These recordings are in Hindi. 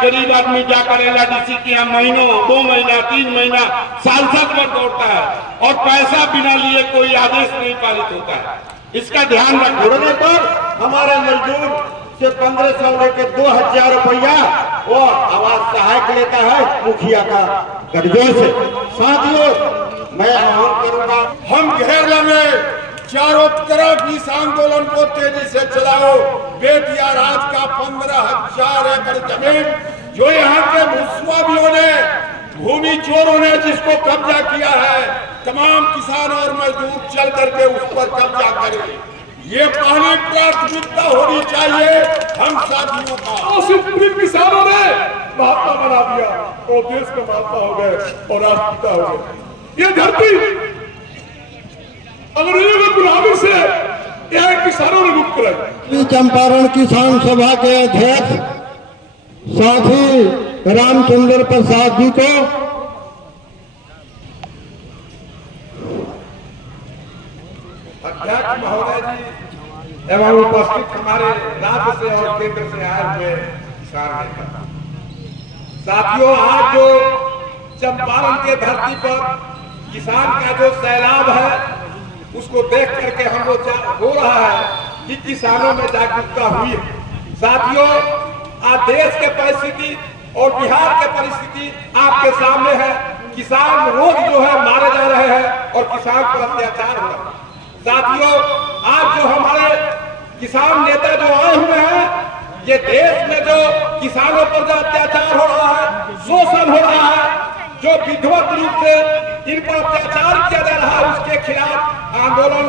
गरीब आदमी जाकर LIDC के यहाँ महीनों 2 महीना 3 महीना साल भर दौड़ता है और पैसा बिना लिए कोई आदेश नहीं पारित होता है। इसका ध्यान रखने पर हमारे मजदूर से 1500 लेकर 2000 रुपया वो आवास सहायक लेता है मुखिया का गठजोड़ से। साथियों, मैं आह्वान करूंगा, हम घेर में चारों तरफ इस आंदोलन को तेजी से चलाओ। बेतिया राज का 15,000 एकड़ जमीन जो यहाँ के भूस्वामियों ने, भूमि चोरों ने जिसको कब्जा किया है, तमाम किसान और मजदूर चल करके उस पर कब्जा करें। ये पहली प्राथमिकता होनी चाहिए हम साथियों का। सिर्फ किसानों ने महात्मा बना दिया और देश के महात्मा हो गए और राष्ट्रपिता हो गए। ये धरती अंग्रेजों की गुलामी से यह किसानों ने मुक्त कराई। चंपारण किसान सभा के अध्यक्ष साथी रामचंद्र प्रसाद जी को अध्यक्ष महोदय जी एवं उपस्थित हमारे राज्य से और केंद्र से आए हुए किसान नेता साथियों, आज जो चंपारण के धरती पर किसान का जो सैलाब है उसको देख करके हम लोग हो रहा है कि किसानों में जागरूकता हुई है। साथियों, आज देश के परिस्थिति और बिहार के परिस्थिति आपके सामने है। किसान रोज जो है मारे जा रहे हैं और किसान पर अत्याचार हो रहा है। साथियों, आज जो हमारे किसान नेता जो आए हुए हैं, ये देश में जो किसानों पर जो अत्याचार हो रहा है, शोषण हो रहा है, जो विधिवत रूप से इन पर अत्याचार किया जा रहा है, उसके खिलाफ आंदोलन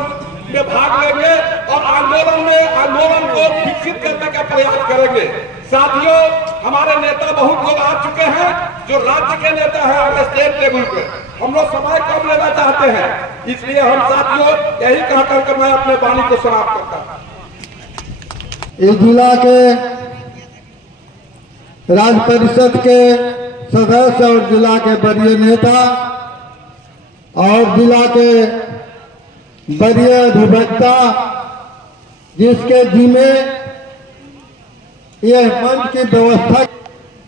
में भाग लेंगे और आंदोलन को विकसित करने का प्रयास करेंगे। साथियों, हमारे नेता बहुत लोग आ चुके हैं जो राज्य के नेता हैं और स्टेट लेवल पे। हम लोग समय कम लेना चाहते हैं, इसलिए हम साथियों यही कह करके मैं अपने वाणी को समाप्त करता हूँ। इस जिला के राज्य परिषद के सदस्य और जिला के वरीय नेता और जिला के वरीय अधिवक्ता जिसके जिम्मे यह मंच की व्यवस्था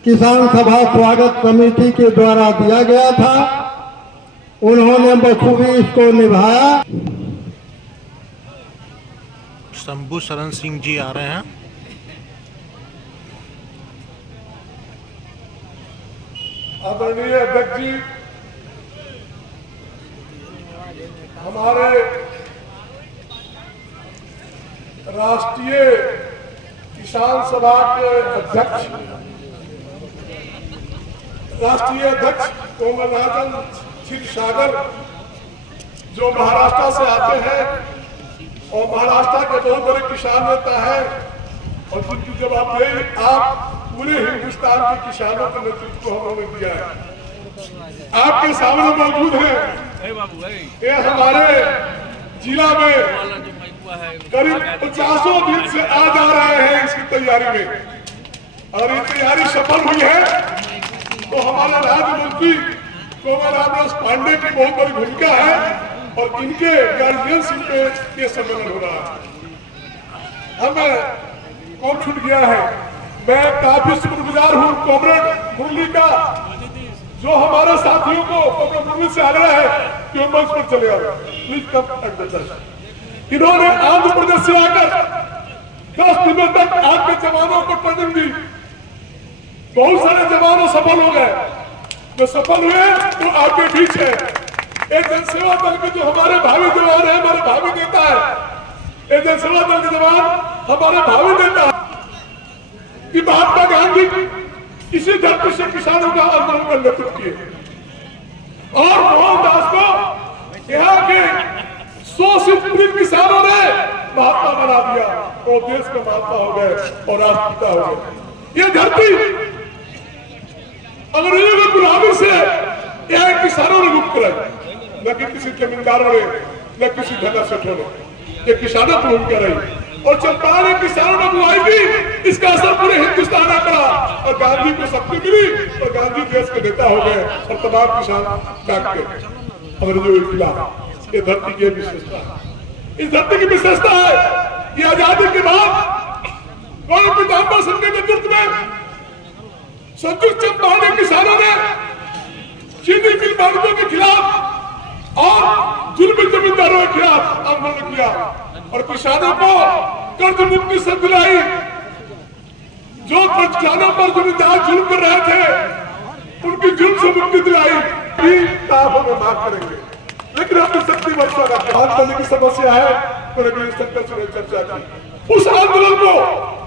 किसान सभा स्वागत कमेटी के द्वारा दिया गया था, उन्होंने बखूबी इसको निभाया। शंभू शरण सिंह जी आ रहे हैं। आदरणीय अध्यक्ष जी, हमारे राष्ट्रीय किसान सभा के अध्यक्ष, राष्ट्रीय अध्यक्ष कोमलराजन क्षीरसागर जो महाराष्ट्र से आते हैं और महाराष्ट्र के बहुत बड़े किसान नेता है और जिनकी जवाब आप पूरे हिंदुस्तान के किसानों के नेतृत्व को हम लोगों ने दिया है, आपके सामने मौजूद है। ये हमारे जिला में करीब 50 दिन से आ जा रहे हैं इसकी तैयारी में और ये तैयारी सफल हुई है। तो हमारे राज्य मंत्री कोमलराज पांडे की बहुत बड़ी भूमिका है और इनके गार्जियनशिप पे ये सम्मेलन हो रहा है। हमें कौन छूट गया है, मैं काफी शुक्रगुजार हूँ कॉमरेड मुरली का, जो हमारे साथियों को कॉमरेड मुरली से आ रहा है कि वो मंच पर चले आओ प्लीज कम। इन्होंने आंध्र प्रदेश से आकर 10 दिनों तक आपके जवानों को ट्रेनिंग दी। बहुत सारे जवानों सफल हो गए, जो सफल हुए तो आपके बीच है। एक जनसेवा दल के जो हमारे भावी जवान है, हमारे भावी नेता है, एक जनसेवा दल के जवान हमारे भावी नेता है कि महात्मा गांधी इसी धरती से किसानों का आंदोलन का नेतृत्व किए और मोहनदास को यहाँ के 100 से अधिक किसानों ने महात्मा बना दिया और देश के महात्मा हो गए और राष्ट्रपिता हो गए। ये धरती अंग्रेजों की गुलामी से यहाँ किसानों ने मुक्त कराई, न कि किसी जमींदारों ने, न किसी धना सेठों ने। ये किसानों को भूमिका रही और चंपारण किसानों ने बुआई की, इसका असर पूरे हिंदुस्तान में पड़ा और गांधी को शक्ति मिली और गांधी देश के नेता हो गए और तमाम किसान जाग गए अंग्रेजों के खिलाफ। ये धरती की विशेषता है, इस धरती की विशेषता है कि आजादी के बाद गौरव पीताम्बर सिंह के नेतृत्व में संतुष्ट चंपारण किसानों ने चीनी मिल मालिकों के खिलाफ और जुल्मी जमींदारों के खिलाफ आंदोलन किया और किसानों को कर्ज मुक्ति से दिलाई। जो किसानों पर जमींदार जुल्म कर रहे थे उनकी जुल्म से मुक्ति दिलाई। हमें माफ करेंगे, लेकिन अपनी शक्ति वर्षा का बात करने की समस्या है तो लेकिन चर्चा की। उस आंदोलन को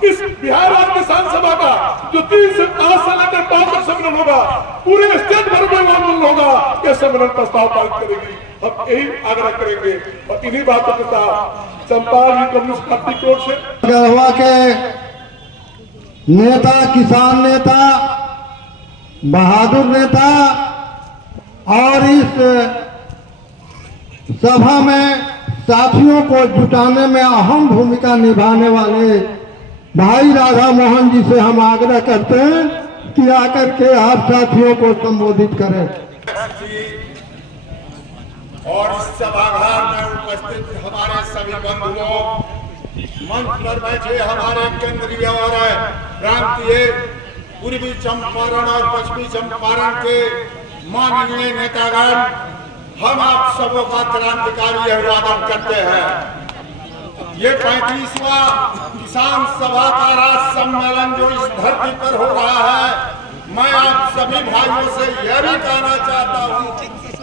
इस बिहार राज्य किसान सभा का जो 3 से 5 साल के 5 तक सम्मेलन होगा, पूरे स्टेट भर में आंदोलन होगा, यह सम्मेलन प्रस्ताव पारित करेगी। हम यही आग्रह करेंगे और इन्हीं बातों के साथ चंपारण कम्युनिस्ट पार्टी की ओर से गढ़वा के नेता, किसान नेता, बहादुर नेता और इस सभा में साथियों को जुटाने में अहम भूमिका निभाने वाले भाई राधा मोहन जी से हम आग्रह करते हैं कि आकर के आप साथियों को संबोधित करें। और इस सभागार में उपस्थित हमारे सभी बंधुओं, मंच पर बैठे हमारे केंद्रीय और प्रांतीय पूर्वी चंपारण और पश्चिमी चंपारण के माननीय नेतागण, हम आप सबों का क्रांतिकारी अभिवादन करते हैं। ये 35वां किसान सभा का राष्ट्र सम्मेलन जो इस धरती पर हो रहा है, मैं आप सभी भाइयों से यह भी कहना चाहता हूँ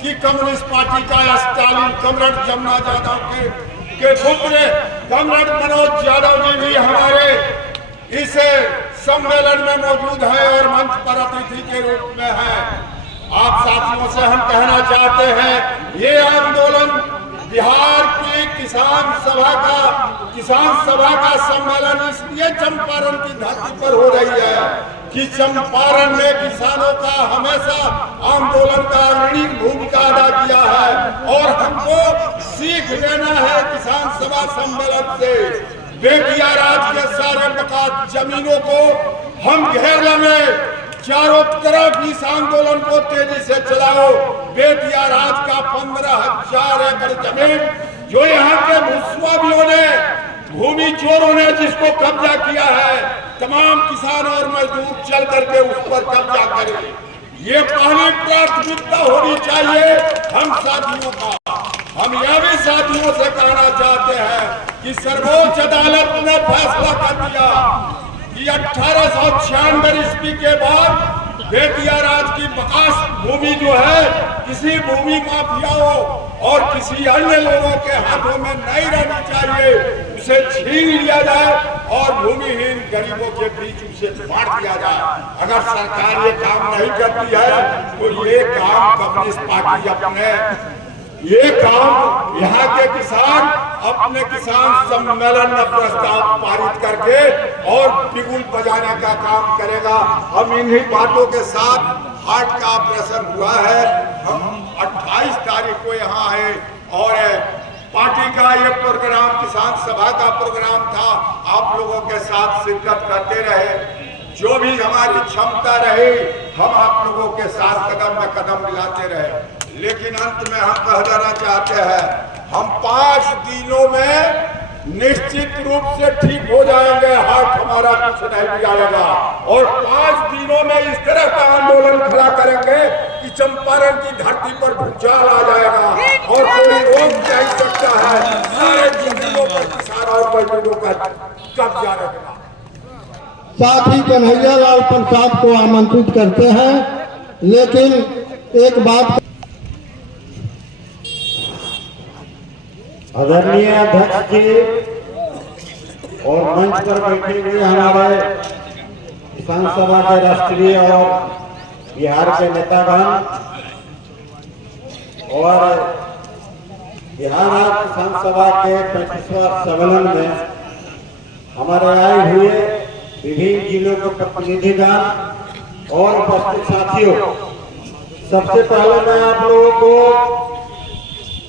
कि कम्युनिस्ट पार्टी का स्टालिन कमरेड जमुना यादव के पुत्र कमरेड मनोज यादव जी भी हमारे इस सम्मेलन में मौजूद है और मंच पर अतिथि के रूप में है। आप साथियों से हम कहना चाहते हैं, ये आंदोलन बिहार की किसान सभा का सम्मेलन इसलिए चंपारण की धरती पर हो रही है कि चंपारण में किसानों का हमेशा आंदोलन का अग्रणी भूमिका अदा किया है और हमको सीख लेना है किसान सभा सम्मेलन से। बेटिया राज के सारे बका जमीनों को हम घेर लेंगे, चारों तरफ इस आंदोलन को तेजी से चलाओ। बेतिया राज का 15,000 एकड़ जमीन जो यहाँ के भूस्वामियों ने, भूमि चोरों ने जिसको कब्जा किया है, तमाम किसान और मजदूर चल करके उस पर कब्जा करें। ये पहली प्राथमिकता होनी चाहिए हम साथियों का। हम यह भी साथियों से कहना चाहते हैं कि सर्वोच्च अदालत ने फैसला कर दिया कि 1896 ईस्वी के बाद बेतिया राज की बकास भूमि जो है किसी भूमि माफियाओं और किसी अन्य लोगों के हाथों में नहीं रहनी चाहिए, उसे छीन लिया जाए और भूमिहीन गरीबों के बीच उसे बांट दिया जाए। अगर सरकार ये काम नहीं करती है तो ये काम कम्युनिस्ट पार्टी ये काम यहाँ के किसान अपने किसान सम्मेलन में प्रस्ताव पारित करके और बिगुल बजाने का काम करेगा। हम इन्हीं बातों के साथ हार्ट का ऑपरेशन हुआ है, हम 28 तारीख को यहाँ आए और पार्टी का ये प्रोग्राम, किसान सभा का प्रोग्राम था, आप लोगों के साथ शिरकत करते रहे। जो भी हमारी क्षमता रहे हम आप लोगों के साथ कदम में कदम मिलाते रहे। लेकिन अंत में हम कह देना चाहते हैं, हम 5 दिनों में निश्चित रूप से ठीक हो जाएंगे। हाथ हमारा कुछ नहीं बिगाड़ेगा और 5 दिनों में इस तरह का आंदोलन खड़ा करेंगे कि चंपारण की धरती पर भूचाल आ जाएगा और कोई रोक नहीं सकता है। सारे जमीनों पर किसानों और मजदूरों का कब्जा रखना। साथी कन्हैया लाल प्रसाद को आमंत्रित करते हैं, लेकिन एक बात, आदरणीय अध्यक्ष जी और मंच पर बैठे हुए हमारे किसान सभा के राष्ट्रीय और बिहार के नेतागण और बिहार राज्य किसान सभा के 35वां सम्मेलन में हमारे आए हुए विभिन्न जिलों के प्रतिनिधिगण और उपस्थित साथियों, सबसे पहले मैं आप लोगों को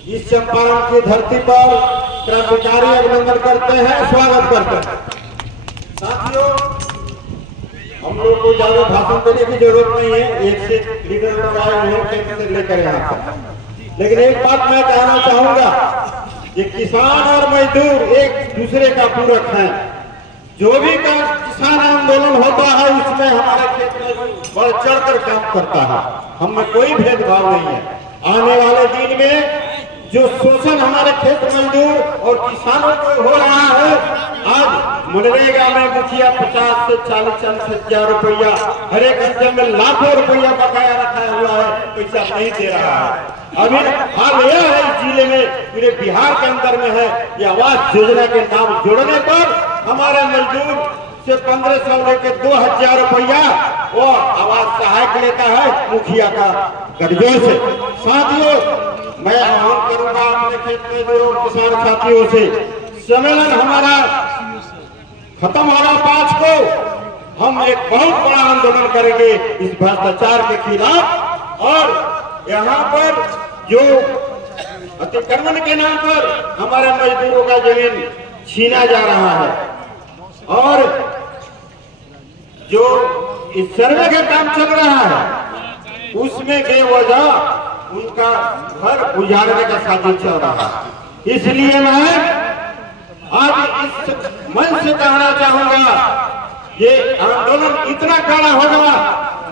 इस चंपारण की धरती पर क्रांतिकारी अभिनंदन करते हैं, स्वागत करते हैं। साथियों, हम लोग को ज्यादा भाषण देने की जरूरत नहीं है, एक से लीडर आए हुए केंद्र से लेकर यहाँ तक। लेकिन एक बात मैं कहना चाहूंगा कि किसान और मजदूर एक दूसरे का पूरक हैं। जो भी किसान आंदोलन होता है उसमें हमारे खेत में बढ़ चढ़कर काम करता है। हमें कोई भेदभाव नहीं है। आने वाले दिन में जो शोषण हमारे खेत मजदूर और किसानों को हो रहा है, आज मनरेगा में मुखिया 50 से 40 हजार रुपया, हर एक अंचल में लाखों रुपया बकाया रखा हुआ है, पैसा नहीं दे रहा है। अभी हाल यह है इस जिले में, पूरे बिहार के अंदर में है कि आवास योजना के नाम जोड़ने पर हमारे मजदूर से 1500 लेकर 2000 रुपया वो आवास सहायक लेता है मुखिया का कर्जों से। साथियों, मैं आह्वान करूंगा अपने खेत मजदूरों और किसान साथियों से, सम्मेलन हमारा खत्म होगा 5 को, हम एक बहुत बड़ा आंदोलन करेंगे इस भ्रष्टाचार के खिलाफ। और यहाँ पर जो अतिक्रमण के नाम पर हमारे मजदूरों का जमीन छीना जा रहा है, और जो इस सर्वे का काम चल रहा है उसमें बेवजह उनका घर उजाड़ने का साजिश चल रहा है। इसलिए मैं आज इस मंच से कहना चाहूंगा, ये आंदोलन इतना कड़ा होगा,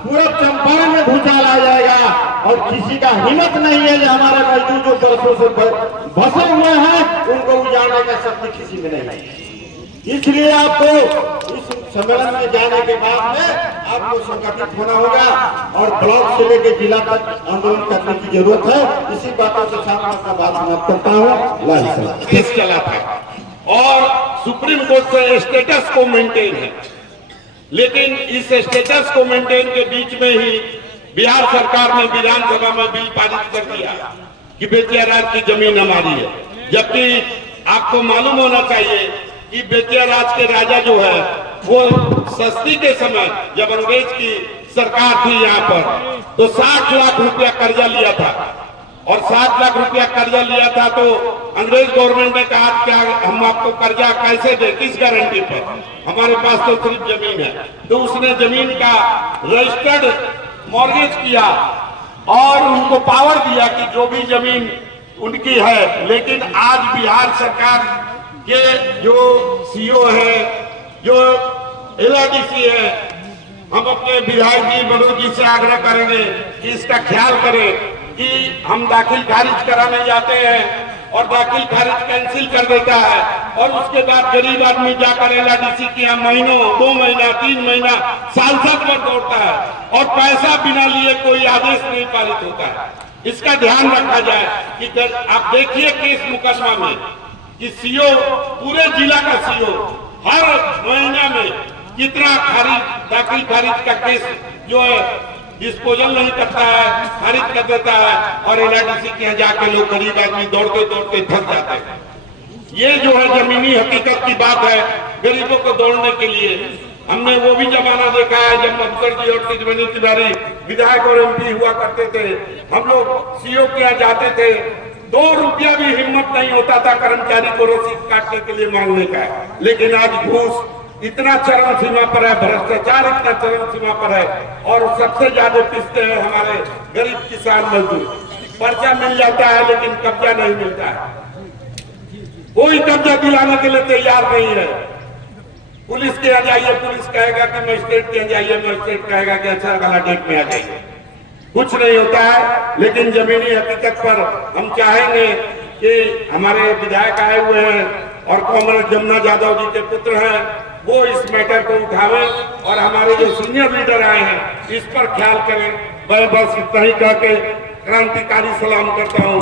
पूरा चंपारण में भूचाल आ जाएगा और किसी का हिम्मत नहीं है जो हमारे मजदूर जो बरसों से बसे हुए हैं उनको उजाड़ने का शक्ति किसी में नहीं है। इसलिए आपको इस सम्मेलन में जाने के बाद में आपको संगठित होना होगा और ब्लॉक से लेकर जिला तक आंदोलन करने की जरूरत है। इसी बातों के साथ मैं बात समाप्त करता हूँ। केस चला था और सुप्रीम कोर्ट से स्टेटस को मेंटेन है, लेकिन इस स्टेटस को मेंटेन के बीच में ही बिहार सरकार ने विधानसभा में बिल पारित कर दिया कि बेतिया राज की जमीन हमारी है। जबकि आपको मालूम होना चाहिए कि बेतिया राज के राजा जो है वो सस्ती के समय जब अंग्रेज की सरकार थी यहाँ पर, तो 60 लाख रुपया कर्जा लिया था। और 7 लाख रुपया कर्जा लिया था तो अंग्रेज गवर्नमेंट ने कहा क्या हम आपको कर्जा कैसे दें, किस गारंटी पर, हमारे पास तो सिर्फ जमीन है। तो उसने जमीन का रजिस्टर्ड मॉर्गेज किया और उनको पावर दिया कि जो भी जमीन उनकी है। लेकिन आज बिहार सरकार के जो सीओ है, जो LRDC है, हम अपने विधायक जी मनोज जी से आग्रह करेंगे कि इसका ख्याल करें कि हम दाखिल खारिज कराने जाते हैं और दाखिल खारिज कैंसिल कर देता है और उसके बाद गरीब आदमी जाकर LRDC के यहाँ महीनों, 2 महीना, 3 महीना, साल भर दौड़ता है और पैसा बिना लिए कोई आदेश नहीं पारित होता है। इसका ध्यान रखा जाए कि आप देखिए केस मुकदमा में कि सीओ, पूरे जिला का सीओ हर महीना में कितना दाखिल खारिज का केस जो है डिस्पोजल नहीं करता है, खारिज कर देता है और LRDC के यहाँ जाके लोग गरीब आदमी दौड़ते दौड़ते थक जाते हैं। ये जो है जमीनी हकीकत की बात है गरीबों को दौड़ने के लिए। हमने वो भी जमाना देखा है जब मधुकर जी और तेजस्वी तिवारी विधायक और MP हुआ करते थे। हम लोग सीओ के यहाँ जाते थे, 2 रुपया भी हिम्मत नहीं होता था कर्मचारी को रसीद काटने के लिए मांगने का। लेकिन आज घूस इतना चरम सीमा पर है, भ्रष्टाचार इतना चरम सीमा पर है और सबसे ज्यादा पिसते हैं हमारे गरीब किसान मजदूर। पर्चा मिल जाता है लेकिन कब्जा नहीं मिलता है, कोई कब्जा दिलाने के लिए तैयार नहीं है। पुलिस के यहाँ जाइए, पुलिस कहेगा कि मजिस्ट्रेट के यहाँ जाइए, मजिस्ट्रेट कहेगा कि अच्छा वाला डेट में आ जाइए, कुछ नहीं होता है। लेकिन जमीनी हकीकत पर हम चाहेंगे कि हमारे विधायक आए हुए हैं और कॉमरेड जमुना यादव जी के पुत्र हैं, वो इस मैटर को उठावें और हमारे जो सीनियर लीडर आए हैं इस पर ख्याल करें। मैं बस इतना ही कह के क्रांतिकारी सलाम करता हूँ।